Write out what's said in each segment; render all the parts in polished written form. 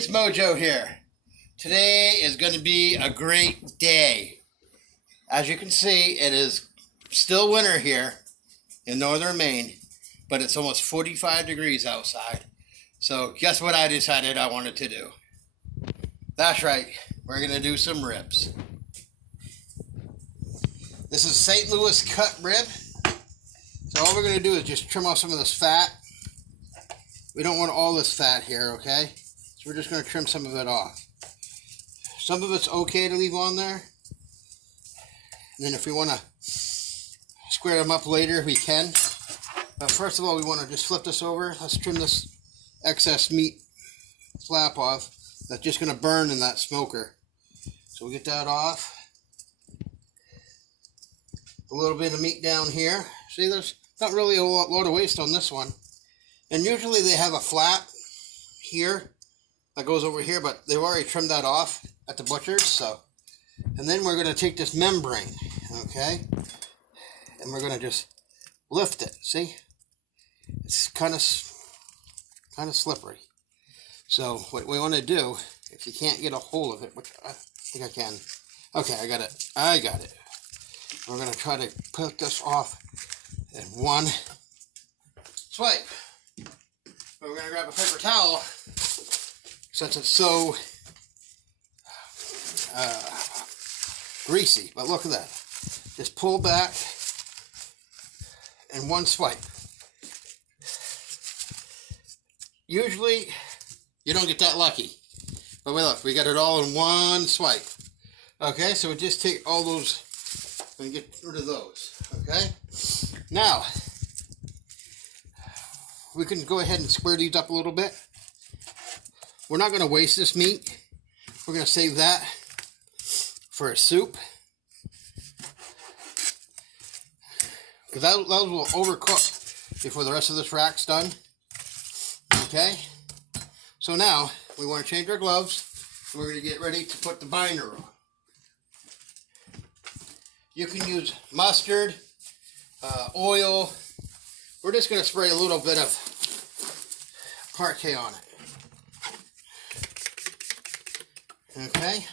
it's Mojo here. Today is going to be a great day. As you can see, it is still winter here in northern Maine, but it's almost 45 degrees outside. So guess what I decided I wanted to do? That's right, we're going to do some ribs. This is St. Louis cut rib. So all we're going to do is just trim off some of this fat. We don't want all this fat here, okay? So we're just going to trim some of it off. Some of it's okay to leave on there. And then if we want to square them up later, we can. But first of all, we want to just flip this over. Let's trim this excess meat flap off. That's just going to burn in that smoker. So we'll get that off. A little bit of meat down here. See, there's not really a lot of waste on this one. And usually they have a flap here that goes over here, but they've already trimmed that off at the butcher's. So, and then we're going to take this membrane, okay, and we're going to just lift it. See, it's kind of slippery. So what we want to do, if you can't get a hold of it, which I think I can. Okay, I got it. We're going to try to put this off in one swipe. But we're going to grab a paper towel since it's so greasy. But look at that. Just pull back in one swipe. Usually you don't get that lucky. But look, we got it all in one swipe. Okay, so we just take all those and get rid of those. Okay? Now, we can go ahead and square these up a little bit. We're not going to waste this meat. We're going to save that for a soup. Because those will overcook before the rest of this rack's done. Okay? So now, we want to change our gloves. And we're going to get ready to put the binder on. You can use mustard, oil. We're just going to spray a little bit of parquet on it. Okay?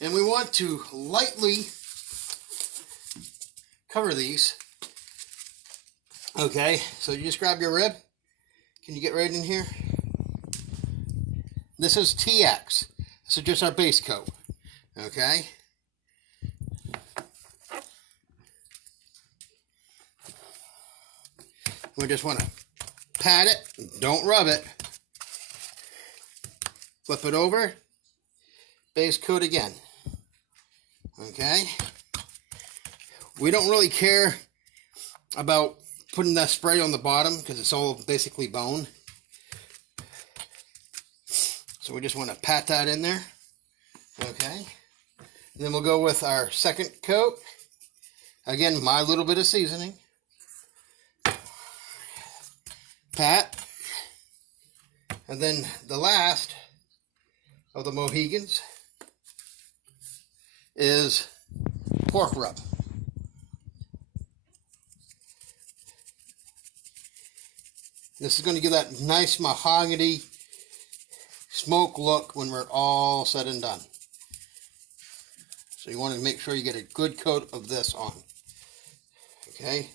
And we want to lightly cover these. Okay, so you just grab your rib. Can you get right in here? This is TX. This is just our base coat. Okay? We just want to pat it, don't rub it. Flip it over, base coat again. Okay? We don't really care about putting that spray on the bottom because it's all basically bone. So we just want to pat that in there. Okay? And then we'll go with our second coat. Again, my little bit of seasoning. Pat, and then the last of the Mohegans is pork rub. This is going to give that nice mahogany smoke look when we're all said and done. So you want to make sure you get a good coat of this on. Okay.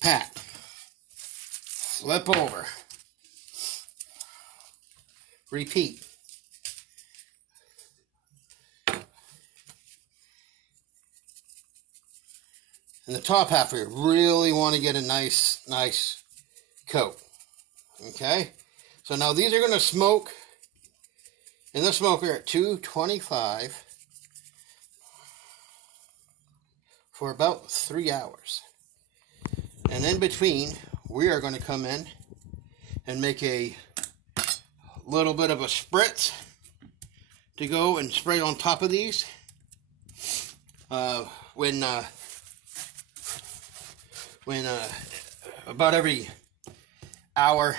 Pat, flip over, repeat. And the top half here, really want to get a nice coat. Okay, so now these are going to smoke in the smoker at 225 for about 3 hours. And in between, we are going to come in and make a little bit of a spritz to go and spray on top of these when about every hour,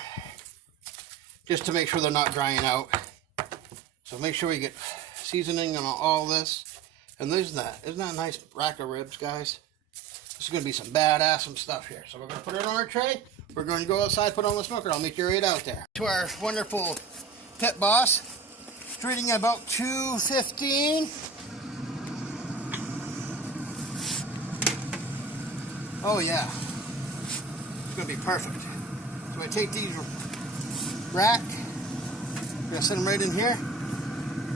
just to make sure they're not drying out. So make sure we get seasoning on all this. And isn't that a nice rack of ribs, guys? This is going to be some badass stuff here. So we're going to put it on our tray. We're going to go outside, put on the smoker. I'll meet you right out there. To our wonderful pit boss. Treating about 215. Oh yeah. It's going to be perfect. So I take these rack. I'm going to set them right in here.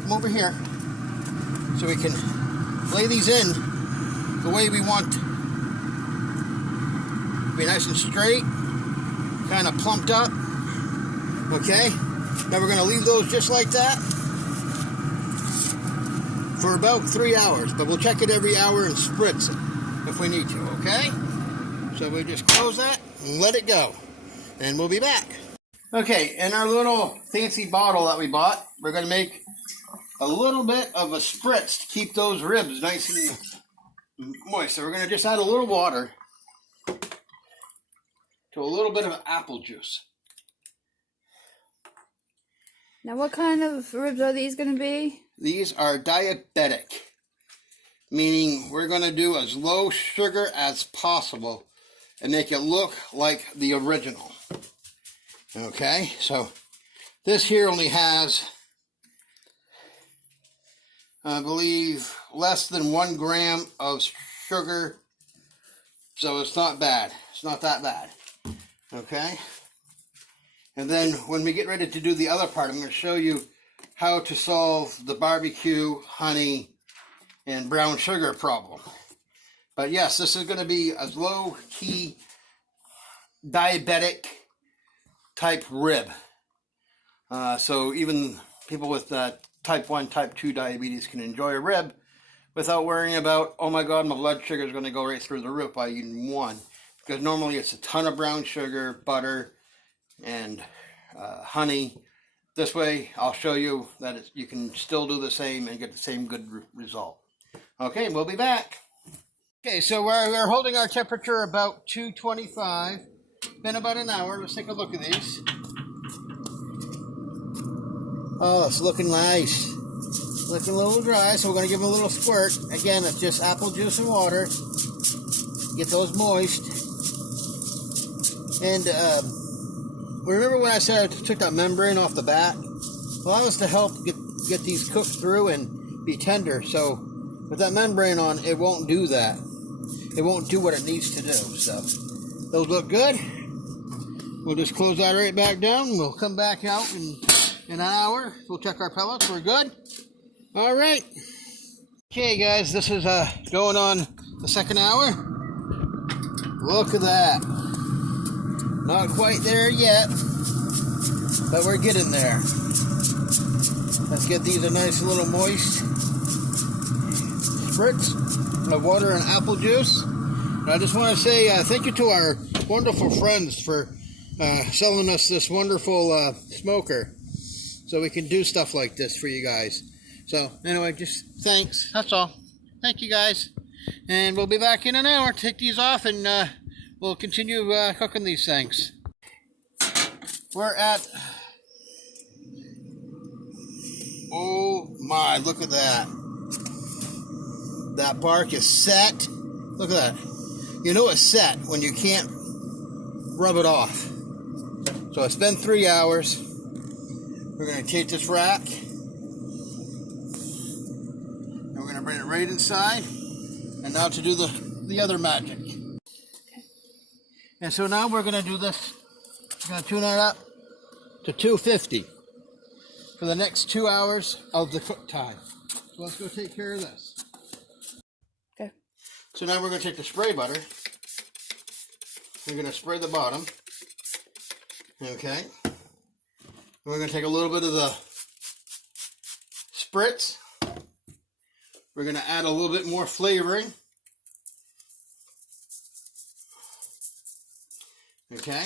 Come over here. So we can lay these in the way we want. Be nice and straight. Kind of plumped up. Okay. Now we're going to leave those just like that for about 3 hours. But we'll check it every hour and spritz it if we need to. Okay. So we just close that and let it go. And we'll be back. Okay, in our little fancy bottle that we bought, we're going to make a little bit of a spritz to keep those ribs nice and moist. So we're going to just add a little water to a little bit of apple juice. Now what kind of ribs are these going to be? These are diabetic, meaning we're going to do as low sugar as possible and make it look like the original. Okay, so this here only has, I believe, less than 1 gram of sugar, so it's not bad. It's not that bad. Okay, and then when we get ready to do the other part, I'm going to show you how to solve the barbecue, honey, and brown sugar problem. But yes, this is going to be a low-key diabetic type rib. So even people with type 1, type 2 diabetes can enjoy a rib without worrying about, oh my God, my blood sugar is going to go right through the roof by eating one. Because normally it's a ton of brown sugar, butter, and honey. This way, I'll show you that you can still do the same and get the same good result. Okay, we'll be back. Okay, so we're holding our temperature about 225. Been about an hour. Let's take a look at these. Oh, it's looking nice. Looking a little dry, so we're going to give them a little squirt. Again, it's just apple juice and water. Get those moist. And remember when I said I took that membrane off the back? Well, that was to help get these cooked through and be tender. So with that membrane on, it won't do that. It won't do what it needs to do. So those look good. We'll just close that right back down. We'll come back out in an hour. We'll check our pellets. We're good. All right. Okay, guys, this is going on the second hour. Look at that. Not quite there yet, but we're getting there. Let's get these a nice little moist spritz of water and apple juice. And I just want to say thank you to our wonderful friends for selling us this wonderful smoker so we can do stuff like this for you guys. So anyway, just thanks. That's all. Thank you guys. And we'll be back in an hour. Take these off and we'll continue cooking these things. We're at, oh my, look at that. That bark is set. Look at that. You know it's set when you can't rub it off. So it's been 3 hours. We're going to take this rack and we're going to bring it right inside. And now to do the other magic. And so now we're going to do this. We're going to tune it up to 250 for the next 2 hours of the cook time. So let's go take care of this. Okay. So now we're going to take the spray butter. We're going to spray the bottom. Okay. We're going to take a little bit of the spritz. We're going to add a little bit more flavoring. Okay.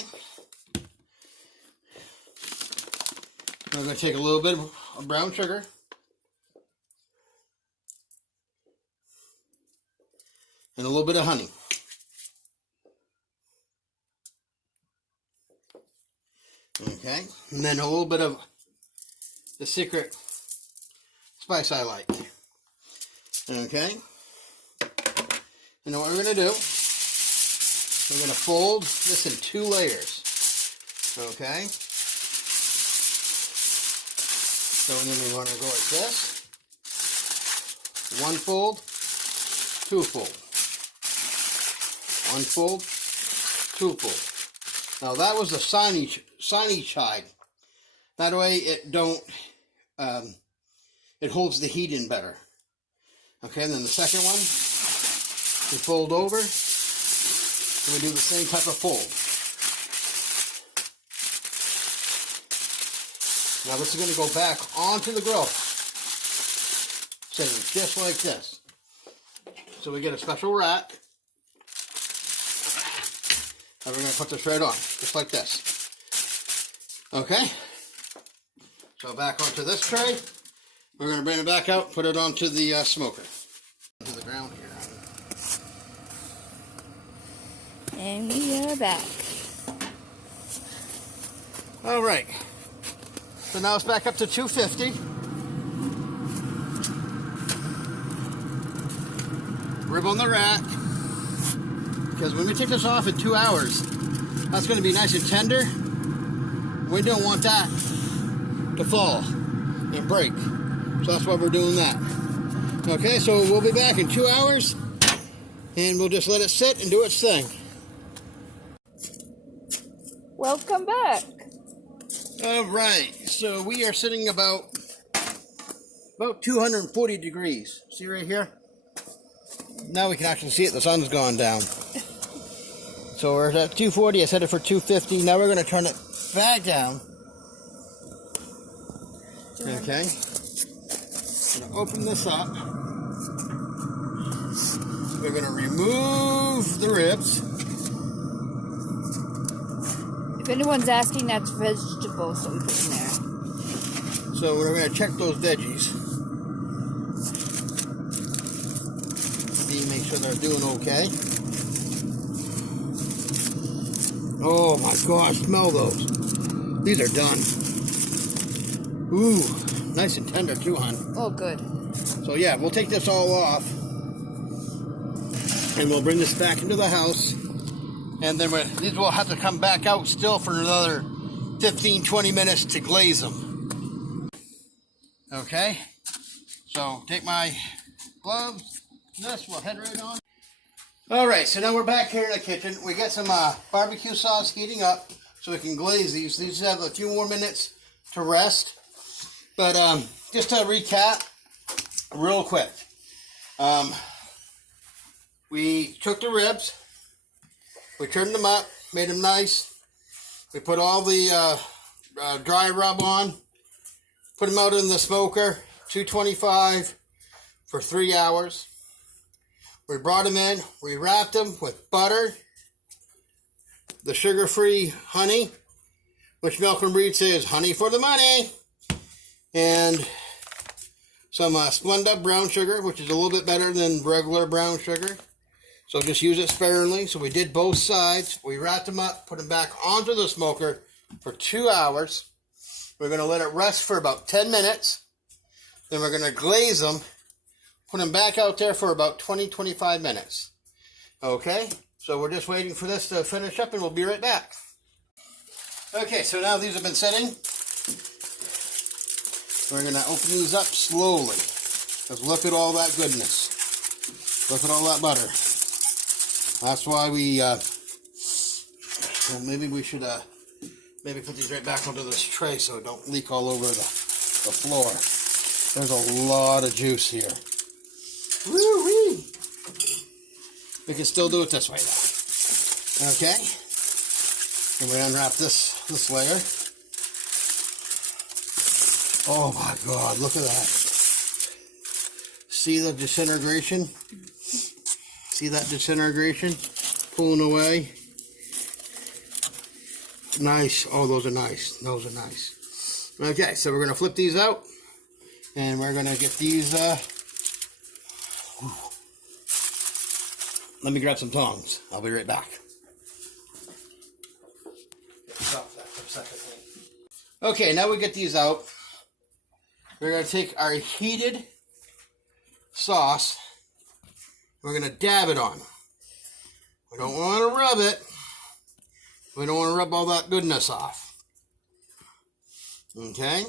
We're going to take a little bit of brown sugar. And a little bit of honey. Okay. And then a little bit of the secret spice I like. Okay. And then what we're going to do, we're going to fold this in 2 layers. Okay. So then we want to go like this. One fold, two fold. One fold, two fold. Now that was the signage side. That way it don't, it holds the heat in better. Okay, and then the second one, we fold over, and we do the same type of fold. Now this is going to go back onto the grill, sitting just like this. So we get a special rack, and we're going to put this right on, just like this. Okay, so back onto this tray, we're going to bring it back out, put it onto the smoker. To the ground here. And we are back. All right. So now it's back up to 250. Rib on the rack. Because when we take this off in 2 hours, that's going to be nice and tender. We don't want that to fall and break. So that's why we're doing that. Okay, so we'll be back in 2 hours. And we'll just let it sit and do its thing. Welcome back. All right, so we are sitting about 240 degrees. See right here? Now we can actually see it. The sun's gone down. So we're at 240. I set it for 250. Now we're going to turn it back down. Okay. I'm going to open this up. We're going to remove the ribs. If anyone's asking, that's vegetables that we put in there. So we're going to check those veggies. See, make sure they're doing okay. Oh my gosh, smell those. These are done. Ooh, nice and tender too, hon. Oh, good. So yeah, we'll take this all off. And we'll bring this back into the house. And then these will have to come back out still for another 15-20 minutes to glaze them. Okay, so take my gloves, this, we'll head right on. Alright, so now we're back here in the kitchen. We got some barbecue sauce heating up so we can glaze these. These have a few more minutes to rest. But just to recap, real quick. We took the ribs. We turned them up, made them nice. We put all the dry rub on, put them out in the smoker, 225 for 3 hours. We brought them in, we wrapped them with butter, the sugar-free honey, which Malcolm Reed says, honey for the money, and some Splenda brown sugar, which is a little bit better than regular brown sugar. So just use it sparingly. So we did both sides. We wrapped them up, put them back onto the smoker for 2 hours. We're going to let it rest for about 10 minutes. Then we're going to glaze them, put them back out there for about 20-25 minutes. Okay, so we're just waiting for this to finish up and we'll be right back. Okay, so now these have been setting. We're going to open these up slowly. Because look at all that goodness. Look at all that butter. That's why we, well, maybe we should, maybe put these right back onto this tray so it don't leak all over the floor. There's a lot of juice here. Woo-wee! We can still do it this way, though. Okay? And we unwrap this layer. Oh my God, look at that. See the disintegration? See that disintegration? Pulling away. Nice. Oh, those are nice. Those are nice. Okay, so we're going to flip these out. And we're going to get these... Let me grab some tongs. I'll be right back. Okay, now we get these out. We're going to take our heated sauce. We're going to dab it on. We don't want to rub it. We don't want to rub all that goodness off. Okay.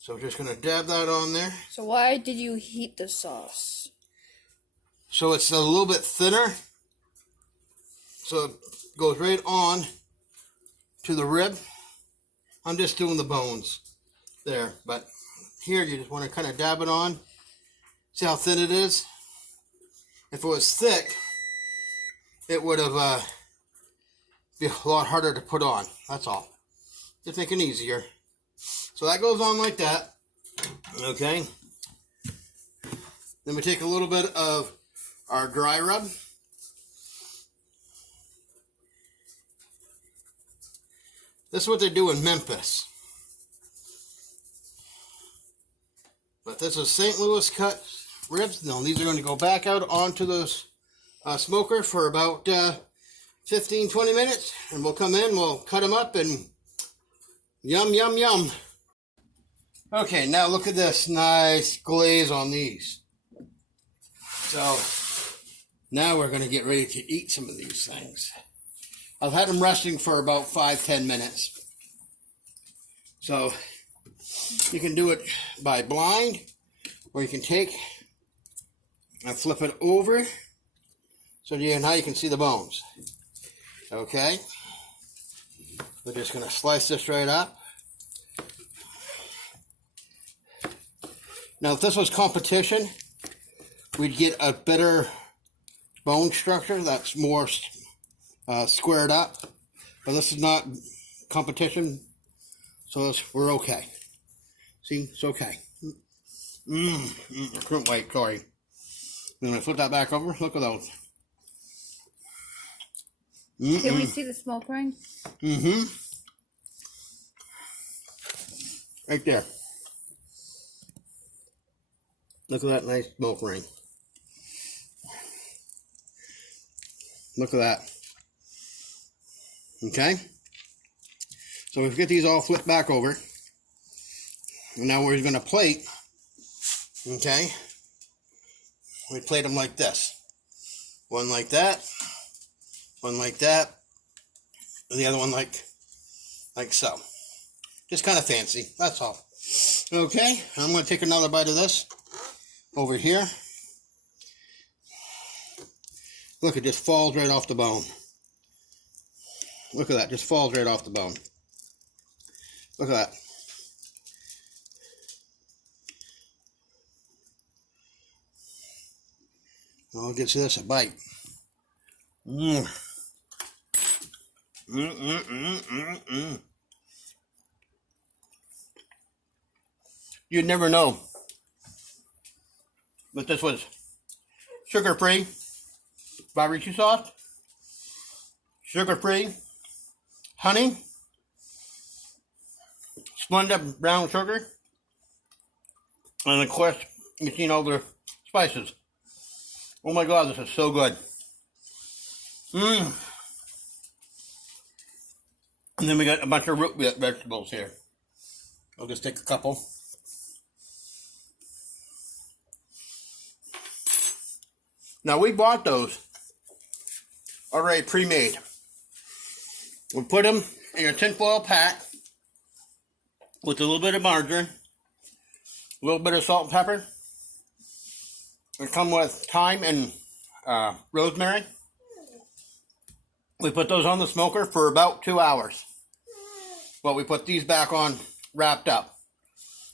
So we're just going to dab that on there. So why did you heat the sauce? So it's a little bit thinner. So it goes right on to the rib. I'm just doing the bones there. But here you just want to kind of dab it on. See how thin it is? If it was thick, it would have been a lot harder to put on. That's all. Just make it easier. So that goes on like that. Okay. Then we take a little bit of our dry rub. This is what they do in Memphis. But this is St. Louis cut ribs. Now these are going to go back out onto the smoker for about 15-20 minutes. And we'll come in, we'll cut them up, and yum, yum, yum. Okay, now look at this nice glaze on these. So now we're going to get ready to eat some of these things. I've had them resting for about 5-10 minutes. So you can do it by blind, or you can take and flip it over so now you can see the bones. Okay, we're just going to slice this right up. Now if this was competition, we'd get a better bone structure that's more squared up, but this is not competition, so we're okay. See, it's okay. I couldn't wait, sorry. I'm going to flip that back over. Look at those. Can we see the smoke ring? Right there. Look at that nice smoke ring. Look at that. Okay. So we get these all flipped back over. And now we're going to plate. Okay. We plate them like this. One like that. One like that. And the other one like so. Just kind of fancy. That's all. Okay. I'm going to take another bite of this over here. Look, it just falls right off the bone. Look at that. Just falls right off the bone. Look at that. I'll get to this a bite. You'd never know, but this was sugar-free barbecue sauce, sugar-free honey, Splenda brown sugar, and of course, you've seen all the spices. Oh my God, this is so good. And then we got a bunch of root vegetables here. I'll just take a couple. Now we bought those already pre-made. We put them in a tinfoil pack with a little bit of margarine, a little bit of salt and pepper. They come with thyme and rosemary. We put those on the smoker for about 2 hours. Well, we put these back on wrapped up.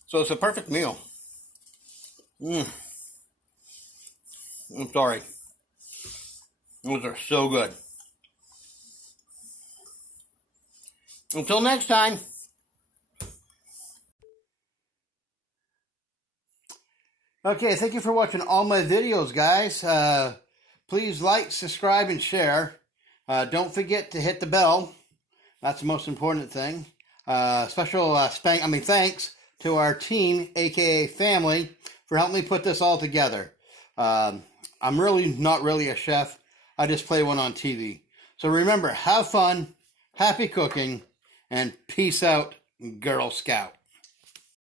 So it's a perfect meal. I'm sorry. Those are so good. Until next time. Okay, thank you for watching all my videos, guys. Please like, subscribe, and share. Don't forget to hit the bell. That's the most important thing. Special thanks to our team, aka family, for helping me put this all together. I'm really not really a chef. I just play one on TV. So remember, have fun, happy cooking, and peace out, Girl Scout.